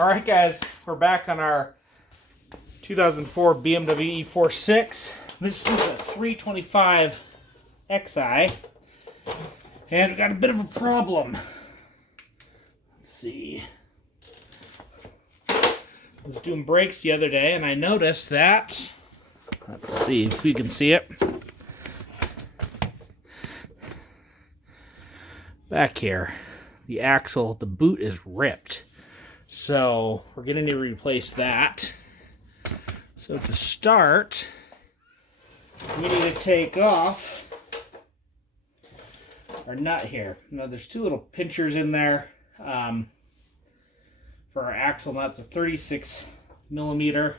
Alright guys, we're back on our 2004 BMW E46. This is a 325 Xi. And we got a bit of a problem. Let's see. I was doing brakes the other day and I noticed that, let's see if we can see it. Back here, the axle, the boot is ripped. So we're going to need to replace that. So to start, we need to take off our nut here. Now there's two little pinchers in there for our axle nuts, a 36 millimeter.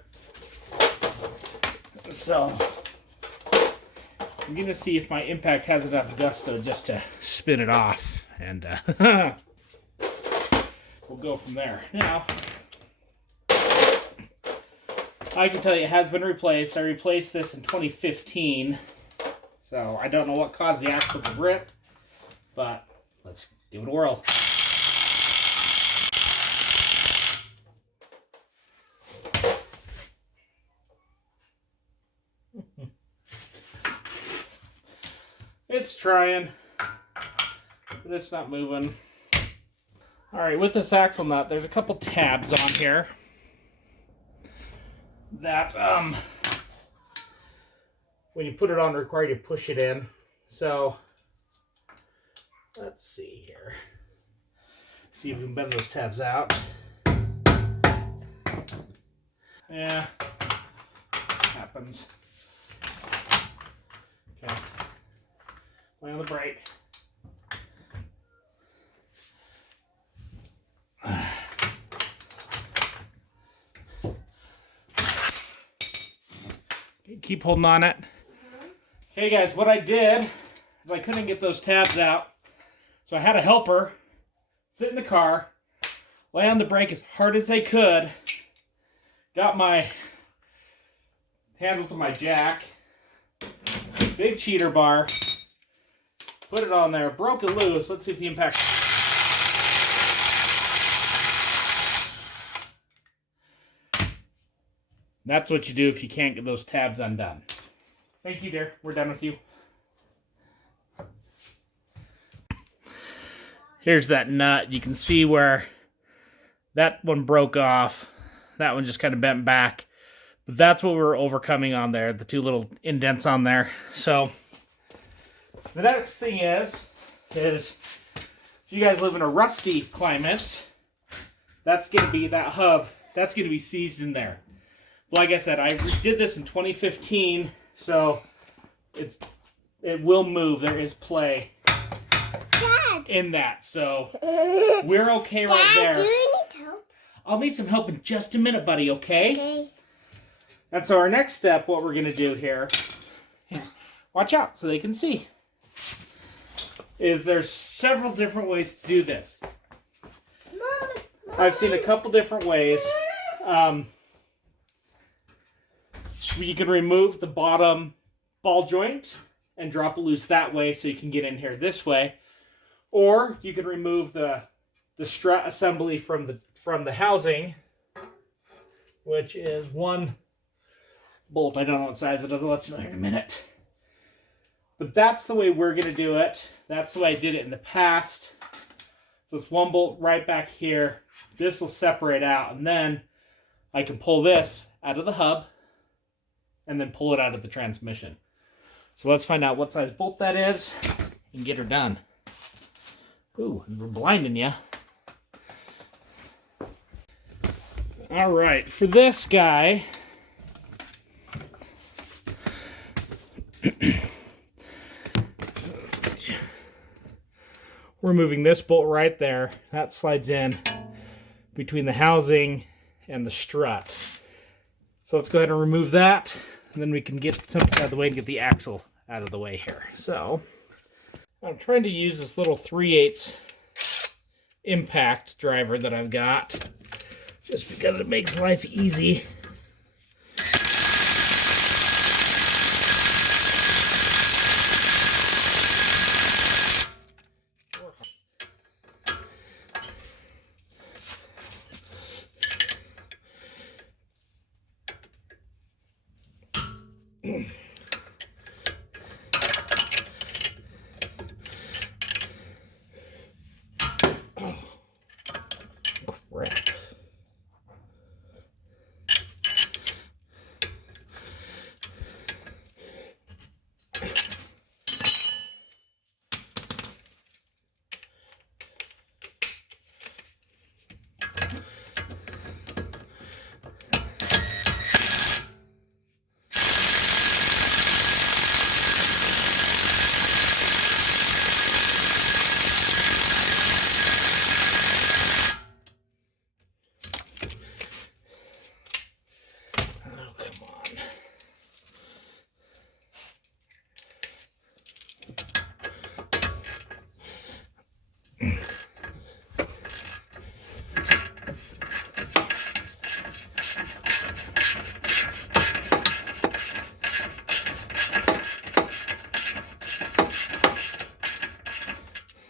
So I'm going to see if my impact has enough gusto just to spin it off, and we'll go from there. Now, I can tell you it has been replaced. I replaced this in 2015, so I don't know what caused the axle to rip, but let's give it a whirl. It's trying, but it's not moving. Alright, with this axle nut, there's a couple tabs on here that, when you put it on, require you to push it in. So, let's see here. See if we can bend those tabs out. Yeah, happens. Okay. Lay on the brake. Keep holding on it. Okay guys, what I did is I couldn't get those tabs out. So I had a helper sit in the car, lay on the brake as hard as I could, got my handle to my jack, big cheater bar, put it on there, broke it loose. Let's see if the impact. That's what you do if you can't get those tabs undone. Thank you, dear. We're done with you. Here's that nut. You can see where that one broke off. That one just kind of bent back. But that's what we were overcoming on there, the two little indents on there. So the next thing is if you guys live in a rusty climate, that's going to be that hub. That's going to be seized in there. Like I said, I did this in 2015, so it will move. There is play in that, so we're okay right there. Do you need help? I'll need some help in just a minute, buddy, okay? Okay. And so our next step, what we're going to do here, watch out so they can see, is there's several different ways to do this. I've seen a couple different ways. You can remove the bottom ball joint and drop it loose that way so you can get in here this way. Or you can remove the strut assembly from the housing, which is one bolt. I don't know what size it does. I'll let you know here in a minute. But that's the way we're going to do it. That's the way I did it in the past. So it's one bolt right back here. This will separate out, and then I can pull this out of the hub and then pull it out of the transmission. So let's find out what size bolt that is and get her done. Ooh, we're blinding you. All right, for this guy, we're moving this bolt right there. That slides in between the housing and the strut. So let's go ahead and remove that, and then we can get something out of the way and get the axle out of the way here. So I'm trying to use this little 3/8 impact driver that I've got, just because it makes life easy. Crap.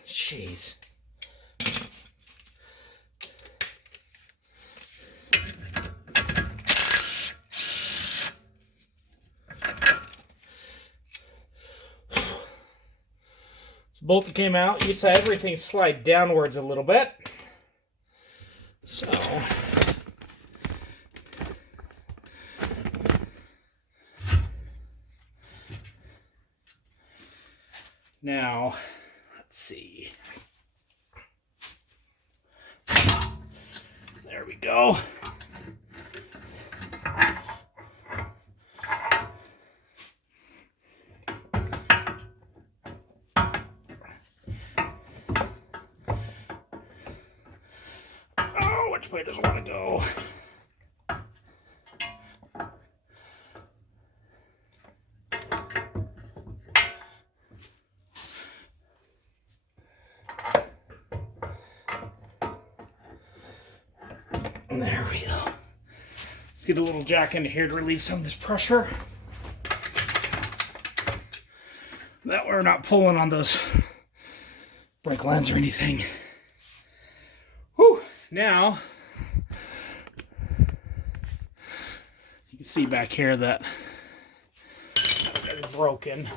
Jeez. So bolt that came out, you saw everything slide downwards a little bit. So now, let's see. There we go. Oh, which way does it want to go? There we go. Let's get a little jack into here to relieve some of this pressure. That way we're not pulling on those brake lines or anything. Whew. Now, you can see back here that it's broken.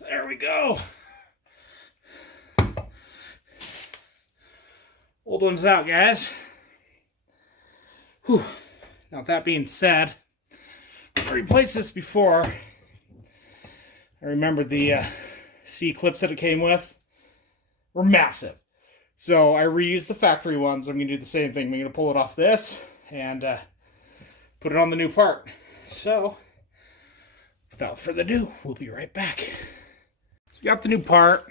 There we go. Old one's out, guys. Whew. Now, with that being said, I replaced this before. I remember the C-clips that it came with were massive. So I reused the factory ones. I'm going to do the same thing. I'm going to pull it off this and put it on the new part. So, without further ado, we'll be right back. So we got the new part.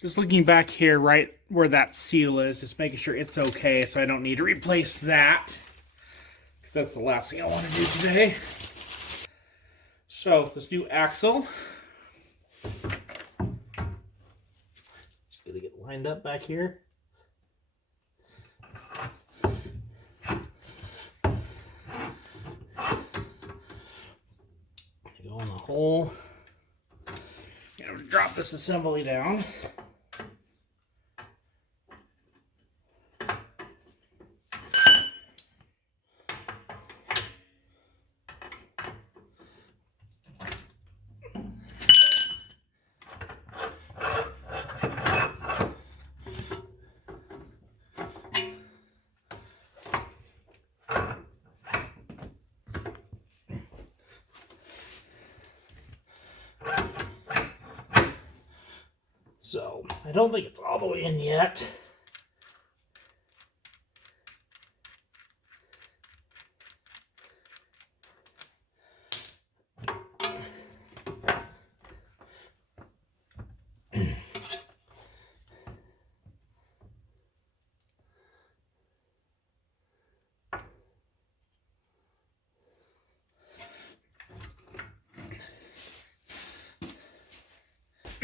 Just looking back here, right where that seal is, just making sure it's okay so I don't need to replace that. Because that's the last thing I want to do today. So, this new axle. Just going to get lined up back here. Go in the hole. I'm going to drop this assembly down. So, I don't think it's all the way in yet.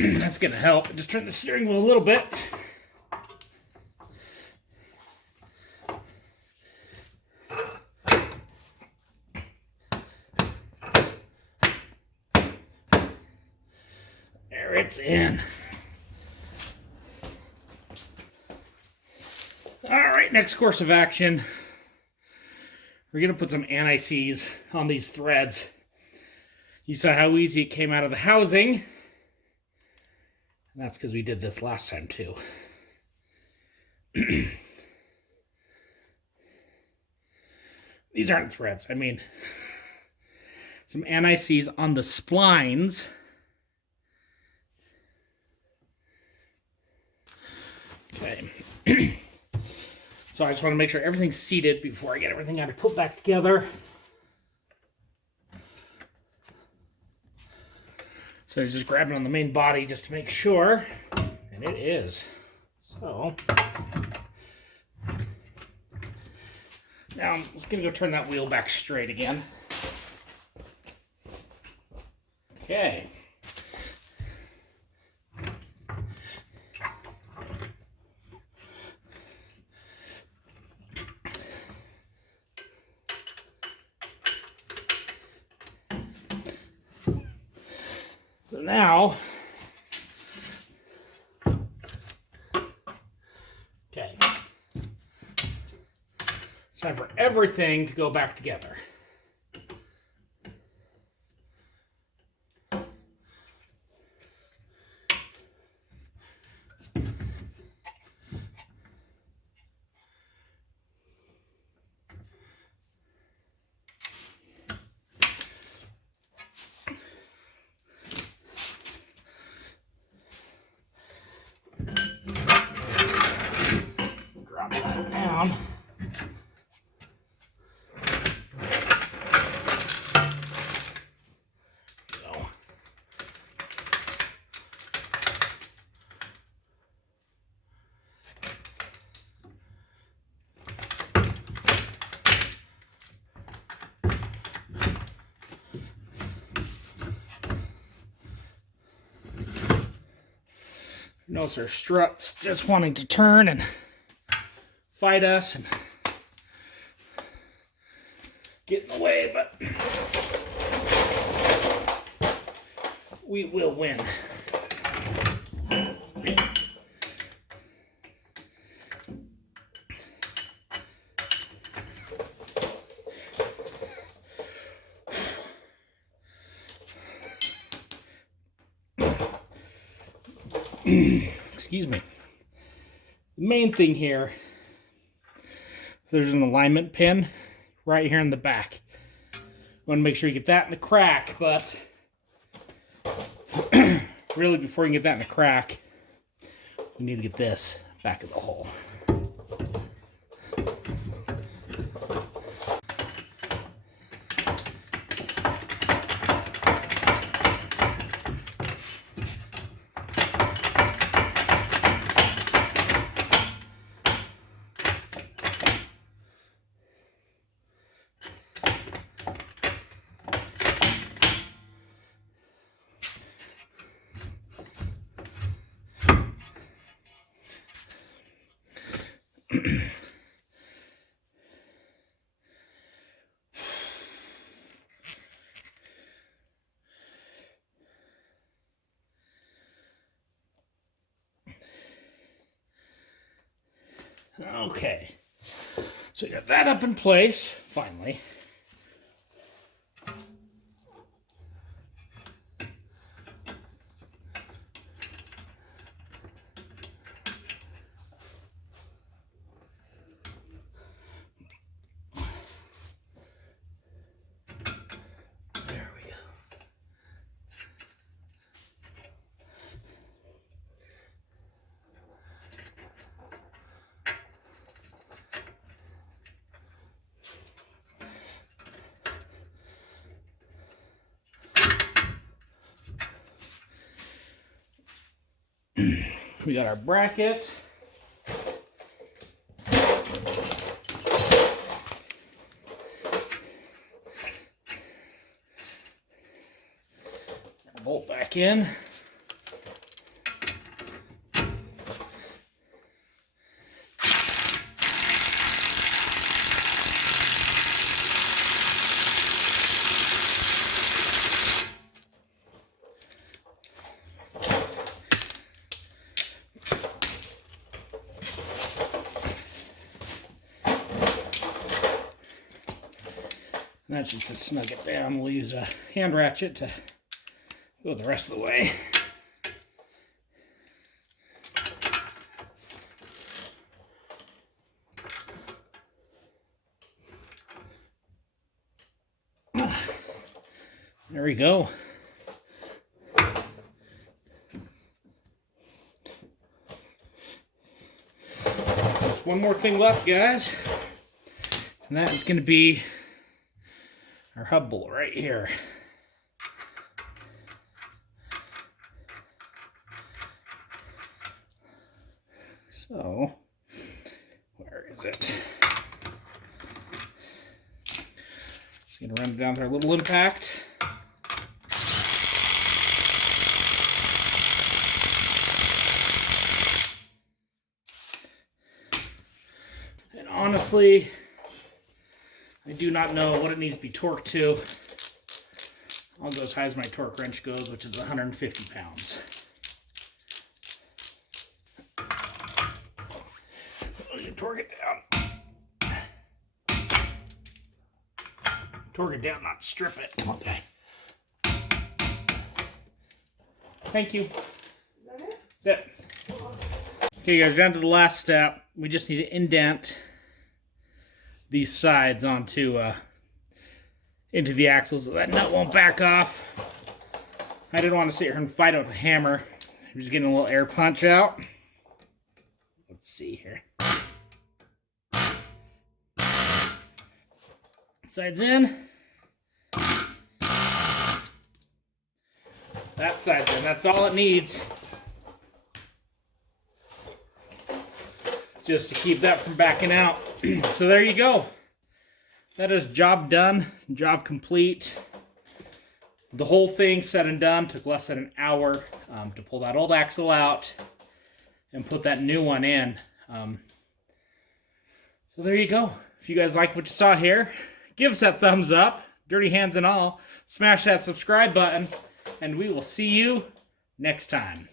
That's going to help. Just turn the steering wheel a little bit. it's in. All right, next course of action. We're going to put some anti-seize on these threads. You saw how easy it came out of the housing. And that's because we did this last time too. These aren't threads. I mean, some anti-seize on the splines. Okay. So I just want to make sure everything's seated before I get everything out and put back together. So I just grab it on the main body just to make sure. And it is. So now I'm just going to go turn that wheel back straight again. Okay. So now, okay, it's time for everything to go back together. Drop that down. Notice our struts just wanting to turn and fight us and get in the way, but we will win. Excuse me. The main thing here, there's an alignment pin right here in the back. You want to make sure you get that in the crack, but really before you can get that in the crack, we need to get this back of the hole. Okay, so we got that up in place, finally. There we go. We got our bracket. Bolt back in. And that's just to snug it down. We'll use a hand ratchet to go the rest of the way. There we go. There's one more thing left, guys. And that is going to be our hub bolt right here. So, where is it? Just going to run it down to our little impact. And honestly, I do not know what it needs to be torqued to. I'll go as high as my torque wrench goes, which is 150 pounds. So you torque it down. Torque it down, not strip it. Okay. Thank you. Is that it? That's it. Okay, guys, down to the last step. We just need to indent these sides onto into the axles so that nut won't back off. I didn't want to sit here and fight it with a hammer. I'm just getting a little air punch out. Let's see here. Side's in. That side's in. That's all it needs. Just to keep that from backing out. So there you go. That is job done, job complete. The whole thing said and done took less than an hour to pull that old axle out and put that new one in. So there you go. If you guys like what you saw here, give us that thumbs up, dirty hands and all. Smash that subscribe button, and we will see you next time.